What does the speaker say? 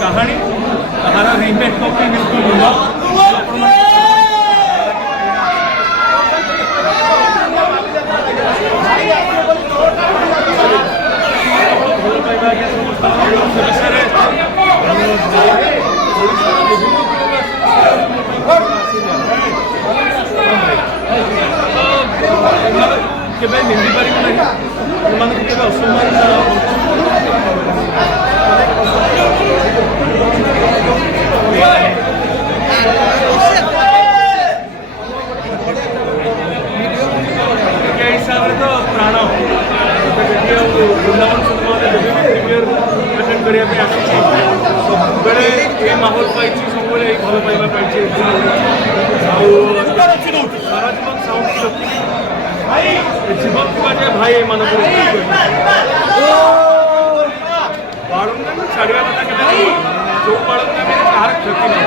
कहानी तार remake copy बिल्कुल नुआ केवे निंदी पार ना असम्मान हिसाब से तो प्राण वृंदावन प्रीमियर अटेंड करने सब ये माहौल पाई सब भल पाइबा पाई सारा जीवन साउंड जीवन की भाई मान बाड़ूंगा छाड़ा कथा जो बाड़ूंगा कहार क्षति